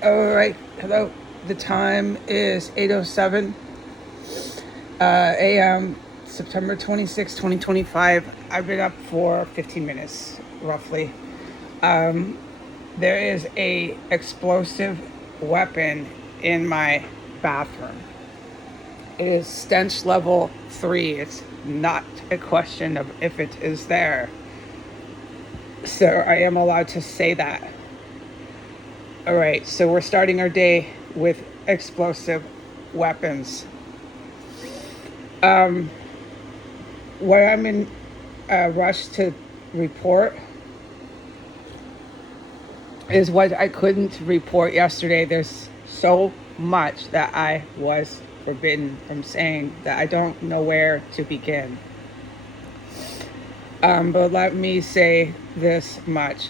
All right, hello. The time is 8:07 a.m. September 26, 2025. I've been up for 15 minutes, roughly. There is a explosive weapon in my bathroom. It is stench level 3. It's not a question of if it is there. So I am allowed to say that. All right, so we're starting our day with explosive weapons. What I'm in a rush to report is what I couldn't report yesterday. There's so much that I was forbidden from saying that I don't know where to begin. But let me say this much.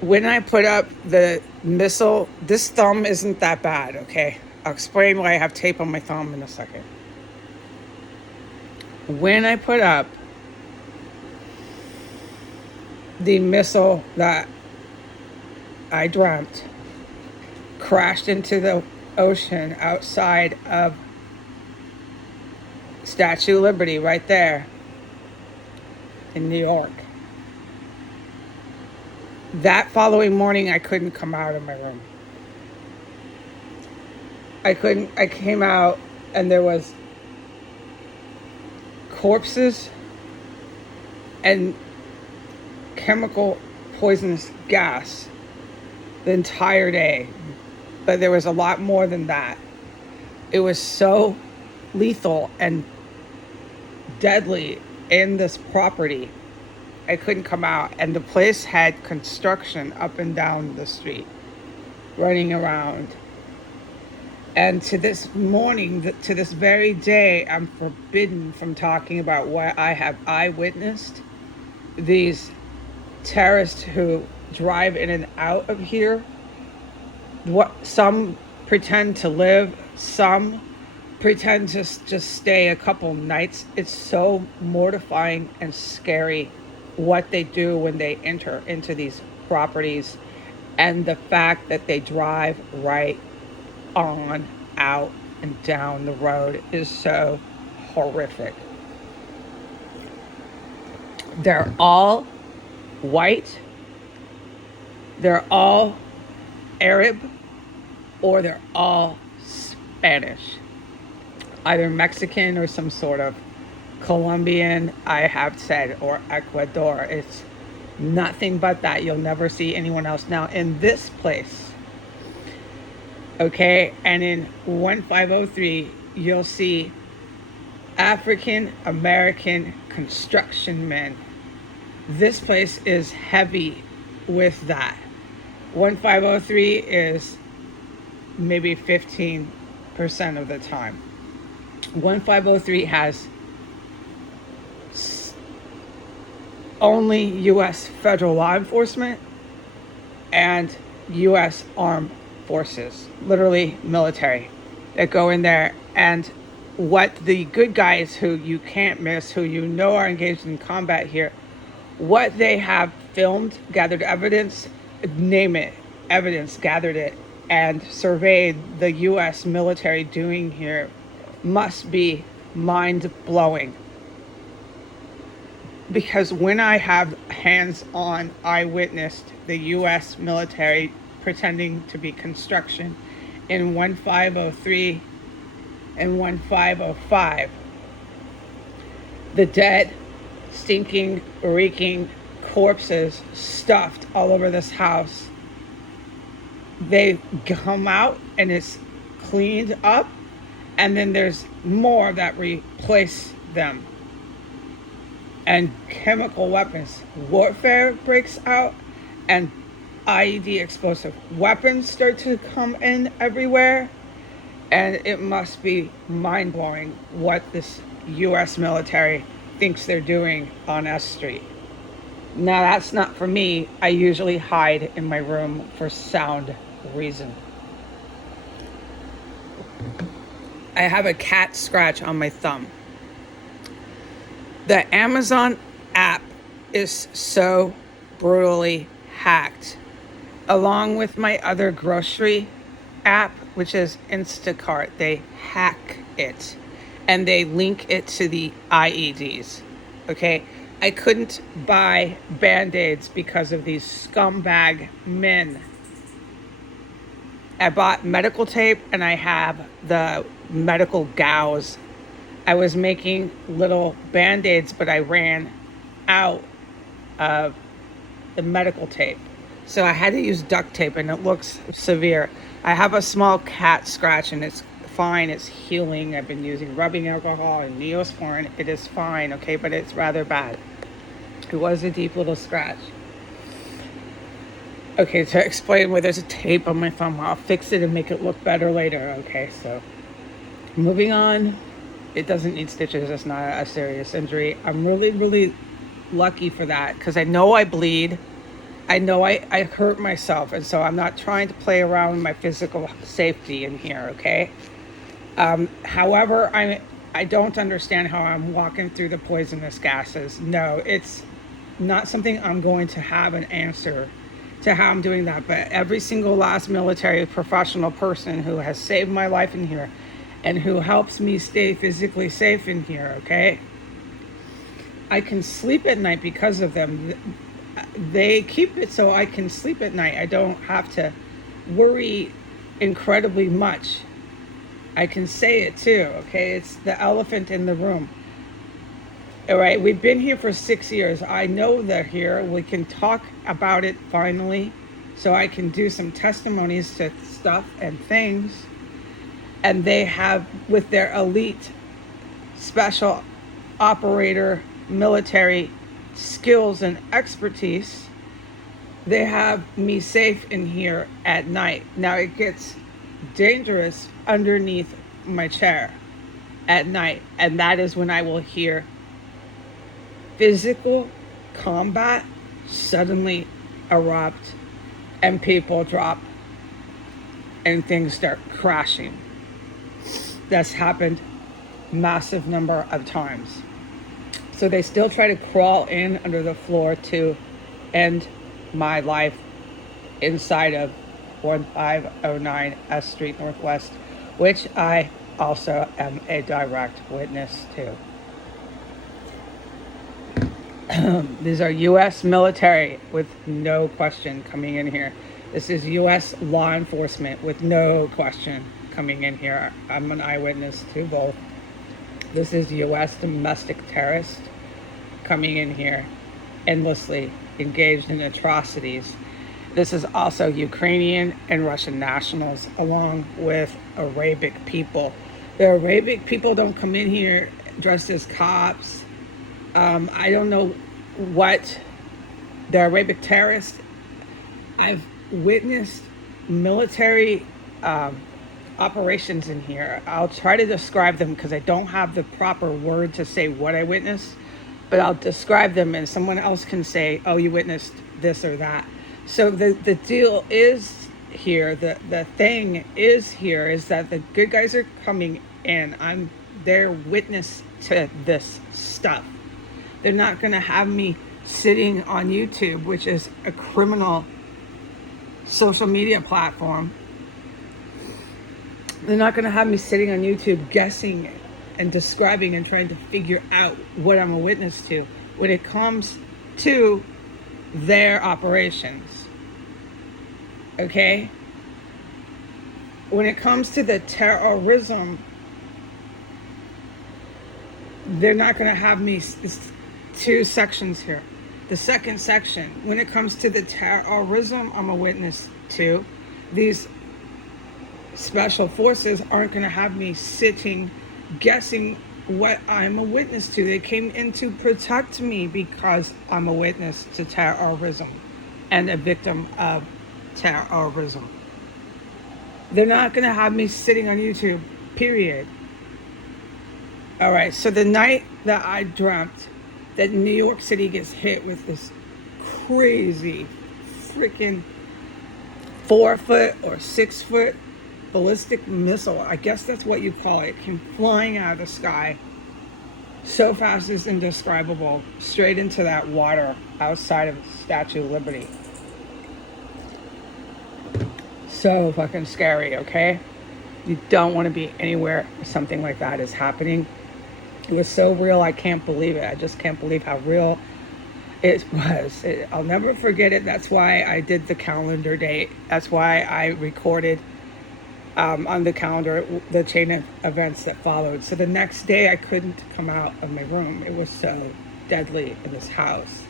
When I put up the missile, this thumb isn't that bad, okay? I'll explain why I have tape on my thumb in a second. When I put up the missile that I dreamt crashed into the ocean outside of Statue of Liberty right there in New York. That following morning, I couldn't come out of my room. I came out and there was corpses and chemical poisonous gas the entire day. But there was a lot more than that. It was so lethal and deadly in this property. I couldn't come out, and the place had construction up and down the street, running around. And to this morning, to this very day, I'm forbidden from talking about what I have eyewitnessed. These terrorists who drive in and out of here, some pretend to live, some pretend to just stay a couple nights. It's so mortifying and scary what they do when they enter into these properties, and the fact that they drive right on out and down the road is so horrific. They're all white, they're all Arab, or they're all Spanish, either Mexican or some sort of Colombian, I have said, or Ecuador. It's nothing but that. You'll never see anyone else. Now, in this place, okay, and in 1503, you'll see African American construction men. This place is heavy with that. 1503 is maybe 15% of the time. 1503 has only U.S. federal law enforcement and U.S. armed forces, literally military, that go in there. And what the good guys who you can't miss, who you know are engaged in combat here, what they have filmed, gathered evidence, name it, evidence, gathered it, and surveyed the U.S. military doing here must be mind-blowing. Because when I have hands-on eyewitnessed the U.S. military pretending to be construction in 1503 and 1505, the dead, stinking, reeking corpses stuffed all over this house, they come out and it's cleaned up, and then there's more that replace them. And chemical weapons warfare breaks out, and IED explosive weapons start to come in everywhere. And it must be mind-blowing what this U.S. military thinks they're doing on S Street. Now, that's not for me. I usually hide in my room for sound reason. I have a cat scratch on my thumb. The Amazon app is so brutally hacked. along with my other grocery app, which is Instacart. They hack it and they link it to the IEDs. Okay, I couldn't buy Band-Aids because of these scumbag men. I bought medical tape and I have the medical gauze. I was making little Band-Aids, but I ran out of the medical tape. So I had to use duct tape and it looks severe. I have a small cat scratch and it's fine. It's healing. I've been using rubbing alcohol and Neosporin. It is fine, okay, but it's rather bad. It was a deep little scratch. Okay, to explain why there's a tape on my thumb, I'll fix it and make it look better later. Okay, so moving on. It doesn't need stitches. It's not a serious injury. I'm really, really lucky for that because I know I bleed. I know I hurt myself, and so I'm not trying to play around with my physical safety in here, okay? However, I don't understand how I'm walking through the poisonous gases. No, it's not something I'm going to have an answer to how I'm doing that, but every single last military professional person who has saved my life in here and who helps me stay physically safe in here, okay? I can sleep at night because of them. They keep it so I can sleep at night. I don't have to worry incredibly much. I can say it too, okay? It's the elephant in the room. All right, we've been here for 6 years. I know they're here. We can talk about it finally, so I can do some testimonies to stuff and things. And they have, with their elite special operator military skills and expertise, they have me safe in here at night. Now it gets dangerous underneath my chair at night, and that is when I will hear physical combat suddenly erupt and people drop and things start crashing. That's happened massive number of times. So they still try to crawl in under the floor to end my life inside of 1509 S Street Northwest, which I also am a direct witness to. These are U.S. military with no question coming in here. This is U.S. law enforcement with no question coming in here. I'm an eyewitness to both. This is U.S. domestic terrorists coming in here endlessly engaged in atrocities. This is also Ukrainian and Russian nationals along with Arabic people. The Arabic people don't come in here dressed as cops. I don't know what the Arabic terrorists. I've witnessed military operations in here. I'll try to describe them because I don't have the proper word to say what I witnessed, but I'll describe them and someone else can say, oh, you witnessed this or that. So the deal is here, the thing is here is that the good guys are coming in. I'm their witness to this stuff. They're not going to have me sitting on YouTube, which is a criminal social media platform. They're not going to have me sitting on YouTube guessing and describing and trying to figure out what I'm a witness to when it comes to their operations. Okay? When it comes to the terrorism, they're not going to have me. It's two sections here. The second section, when it comes to the terrorism I'm a witness to, these special forces aren't going to have me sitting guessing what I'm a witness to. They came in to protect me because I'm a witness to terrorism and a victim of terrorism. They're not going to have me sitting on YouTube, period. All right, so the night that I dreamt that New York City gets hit with this crazy freaking 4-foot or 6-foot ballistic missile, I guess that's what you call it, came flying out of the sky so fast it's indescribable, straight into that water outside of Statue of Liberty. So fucking scary, okay? You don't want to be anywhere where something like that is happening. It was so real, I can't believe it. I just can't believe how real it was. I'll never forget it. That's why I did the calendar date. That's why I recorded on the calendar the chain of events that followed. So the next day I couldn't come out of my room. It was so deadly in this house.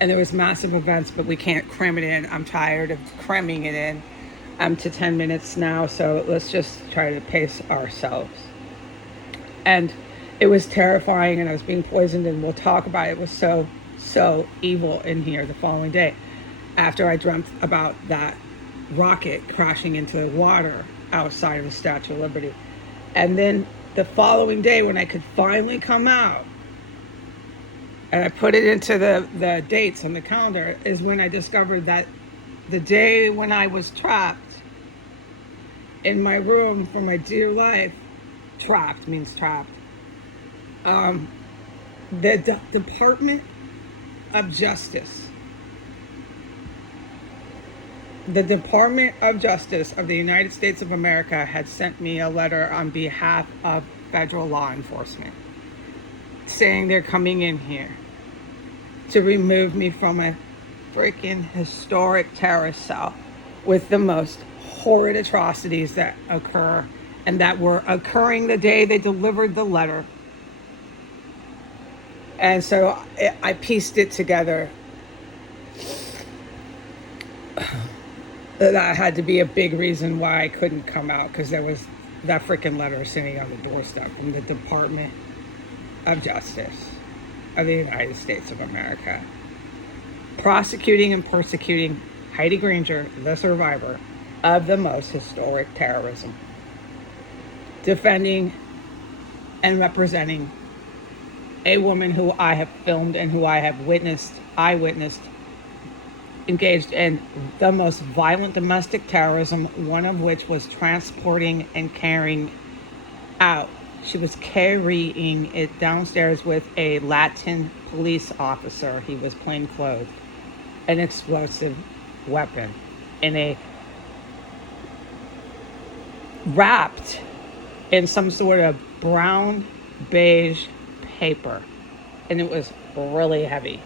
And there was massive events, but we can't cram it in. I'm tired of cramming it in. I'm to 10 minutes now, so let's just try to pace ourselves. And it was terrifying, and I was being poisoned, and we'll talk about it. It was so evil in here the following day after I dreamt about that rocket crashing into the water outside of the Statue of Liberty. And then the following day, when I could finally come out, and I put it into the dates on the calendar, is when I discovered that the day when I was trapped in my room for my dear life, trapped means trapped, the Department of Justice, the Department of Justice of the United States of America had sent me a letter on behalf of federal law enforcement saying they're coming in here to remove me from a freaking historic terrorist cell with the most horrid atrocities that occur and that were occurring the day they delivered the letter. And so I pieced it together. That had to be a big reason why I couldn't come out, because there was that freaking letter sitting on the doorstep from the Department of Justice of the United States of America, prosecuting and persecuting Heidi Granger, the survivor of the most historic terrorism, defending and representing a woman who I have filmed and who I have witnessed engaged in the most violent domestic terrorism, one of which was transporting and carrying out. She was carrying it downstairs with a Latin police officer. He was plainclothed, an explosive weapon in a wrapped in some sort of brown beige paper, and it was really heavy,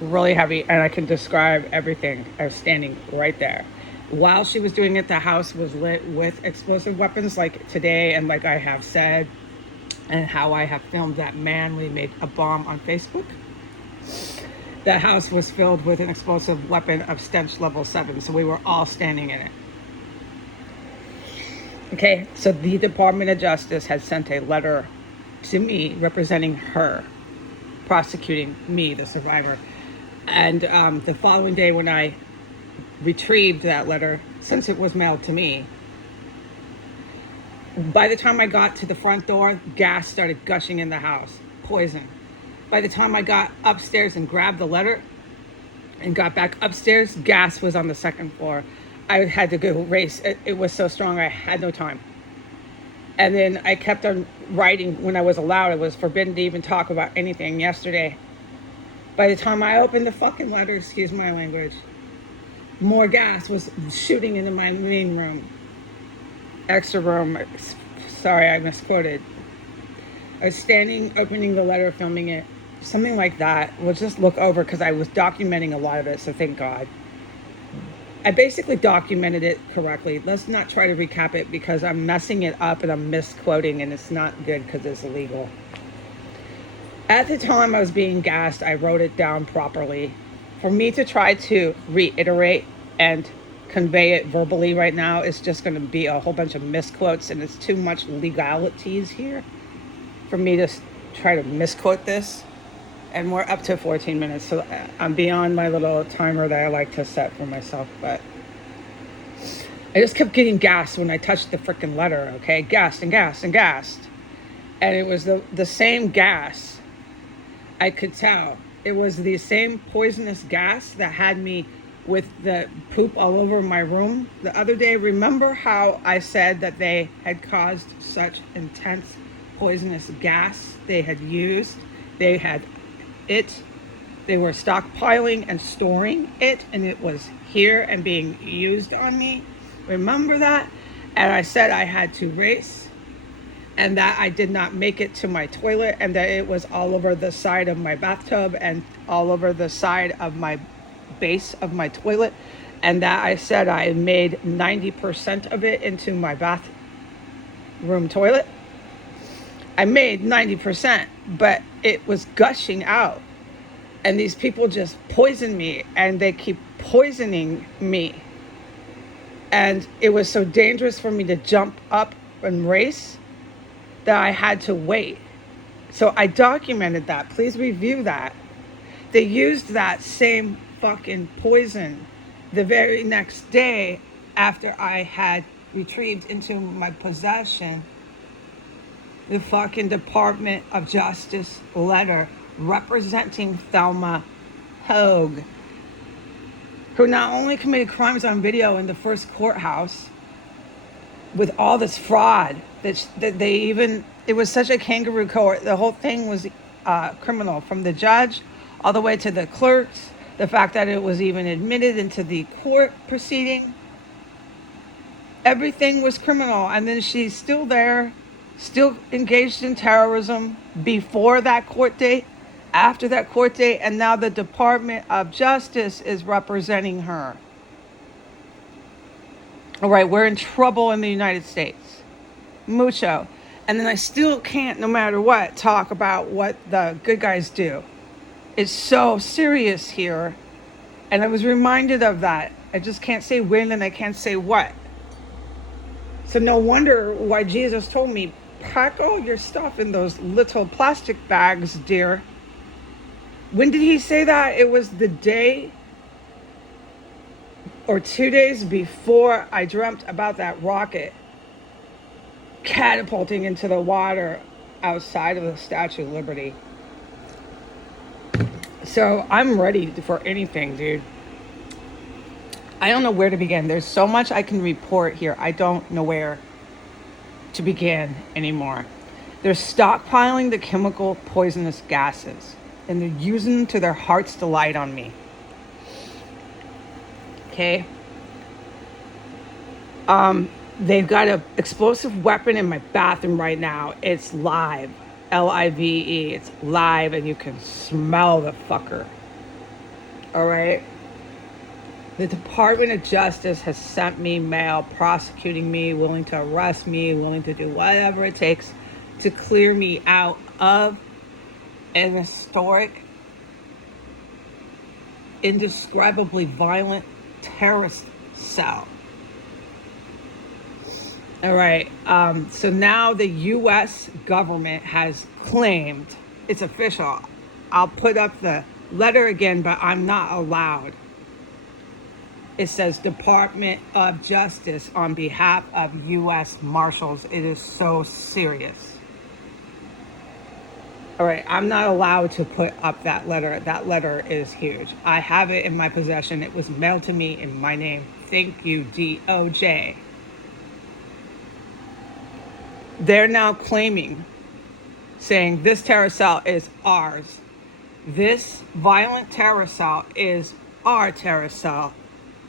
and I can describe everything. I was standing right there while she was doing it. The house was lit with explosive weapons, like today, and like I have said, and how I have filmed that man when he made a bomb on Facebook. The house was filled with an explosive weapon of stench level 7, so we were all standing in it. Okay, so the Department of Justice had sent a letter to me representing her, prosecuting me, the survivor. And the following day, when I retrieved that letter, since it was mailed to me, by the time I got to the front door, gas started gushing in the house, poison. By the time I got upstairs and grabbed the letter and got back upstairs, gas was on the second floor. I had to go race. It was so strong, I had no time. And then I kept on writing when I was allowed. It was forbidden to even talk about anything yesterday. By the time I opened the fucking letter, excuse my language, more gas was shooting into my main room. Extra room. Sorry, I misquoted. I was standing, opening the letter, filming it. Something like that. We'll just look over, because I was documenting a lot of it, so thank God. I basically documented it correctly. Let's not try to recap it, because I'm messing it up and I'm misquoting, and it's not good because it's illegal. At the time I was being gassed, I wrote it down properly. For me to try to reiterate and convey it verbally right now is just going to be a whole bunch of misquotes, and it's too much legalities here for me to try to misquote this. And we're up to 14 minutes, so I'm beyond my little timer that I like to set for myself. But I just kept getting gassed when I touched the freaking letter, okay? Gassed and gassed and gassed. And it was the same gas. I could tell. It was the same poisonous gas that had me with the poop all over my room the other day. Remember how I said that they had caused such intense poisonous gas they had used? They had it They were stockpiling and storing it, and it was here and being used on me. Remember that? And I said I had to race, and that I did not make it to my toilet, and that it was all over the side of my bathtub and all over the side of my base of my toilet, and that I said I made 90% of it into my bathroom toilet. I made 90%, but it was gushing out. And these people just poisoned me, and they keep poisoning me. And it was so dangerous for me to jump up and race that I had to wait. So I documented that. Please review that. They used that same fucking poison the very next day after I had retrieved into my possession the fucking Department of Justice letter representing Thelma Hogue, who not only committed crimes on video in the first courthouse with all this fraud that they even, it was such a kangaroo court. The whole thing was criminal, from the judge all the way to the clerks. The fact that it was even admitted into the court proceeding, everything was criminal. And then she's still there, still engaged in terrorism before that court date, after that court date, and now the Department of Justice is representing her. All right, we're in trouble in the United States. Mucho. And then I still can't, no matter what, talk about what the good guys do. It's so serious here. And I was reminded of that. I just can't say when and I can't say what. So no wonder why Jesus told me, pack all your stuff in those little plastic bags, dear. When did he say that? It was the day or 2 days before I dreamt about that rocket catapulting into the water outside of the Statue of Liberty. So I'm ready for anything, dude. I don't know where to begin. There's so much I can report here. I don't know where to begin anymore. They're stockpiling the chemical poisonous gases, and they're using them to their heart's delight on me. Okay? They've got an explosive weapon in my bathroom right now. It's live. Live. It's live, and you can smell the fucker. All right? The Department of Justice has sent me mail prosecuting me, willing to arrest me, willing to do whatever it takes to clear me out of an historic, indescribably violent terrorist cell. All right. So now the U.S. government has claimed, it's official. I'll put up the letter again, but I'm not allowed. It says Department of Justice on behalf of U.S. Marshals. It is so serious. All right, I'm not allowed to put up that letter. That letter is huge. I have it in my possession. It was mailed to me in my name. Thank you, DOJ. They're now claiming, saying this terror cell is ours. This violent terror cell is our terror cell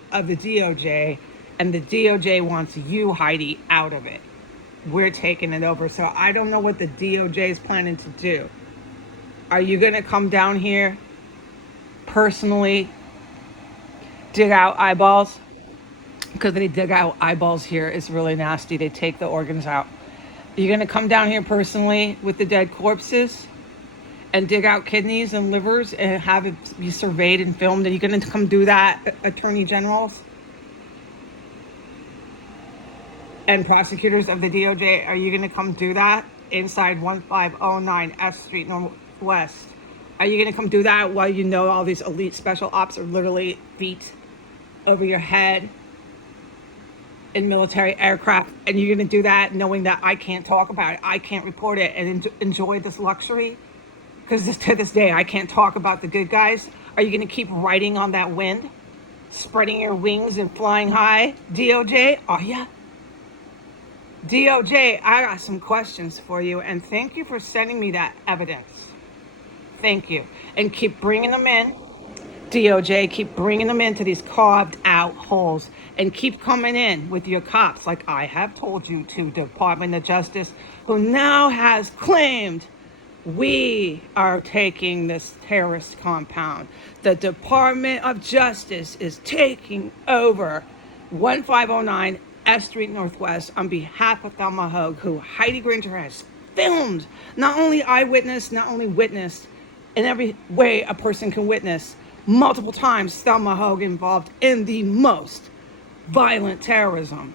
of the DOJ, and the DOJ wants you, Heidi, out of it. We're taking it over. So I don't know what the DOJ is planning to do. Are you going to come down here personally, dig out eyeballs? Because they dig out eyeballs here is really nasty. They take the organs out. Are you going to come down here personally with the dead corpses and dig out kidneys and livers and have it be surveyed and filmed? Are you going to come do that, attorney generals and prosecutors of the DOJ? Are you going to come do that inside 1509 S Street Northwest? Are you going to come do that while you know all these elite special ops are literally feet over your head in military aircraft, and you're going to do that knowing that I can't talk about it, I can't report it, and enjoy this luxury? Because to this day, I can't talk about the good guys. Are you going to keep riding on that wind, spreading your wings and flying high? DOJ, are ya? DOJ, I got some questions for you, and thank you for sending me that evidence. Thank you. And keep bringing them in. DOJ, keep bringing them into these carved out holes and keep coming in with your cops, like I have told you to, Department of Justice, who now has claimed we are taking this terrorist compound. The Department of Justice is taking over 1509 F Street Northwest on behalf of Thelma Hogue, who Heidi Granger has filmed, not only eyewitness, not only witnessed, in every way a person can witness, multiple times Thelma Hogue involved in the most violent terrorism,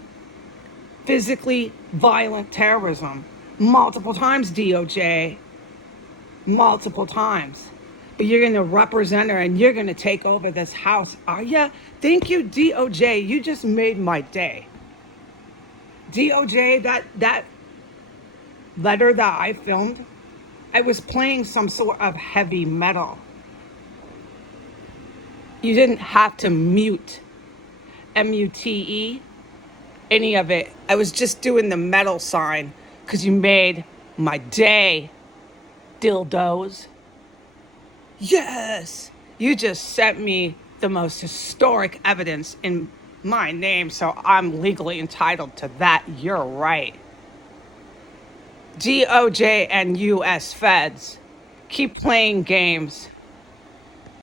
physically violent terrorism, multiple times, DOJ, multiple times. But you're going to represent her and you're going to take over this house, are ya? Thank you, DOJ. You just made my day. DOJ, that letter that I filmed, I was playing some sort of heavy metal. You didn't have to mute, MUTE, any of it. I was just doing the metal sign because you made my day, dildos. Yes, you just sent me the most historic evidence in my name, so I'm legally entitled to that. You're right. DOJ and US feds keep playing games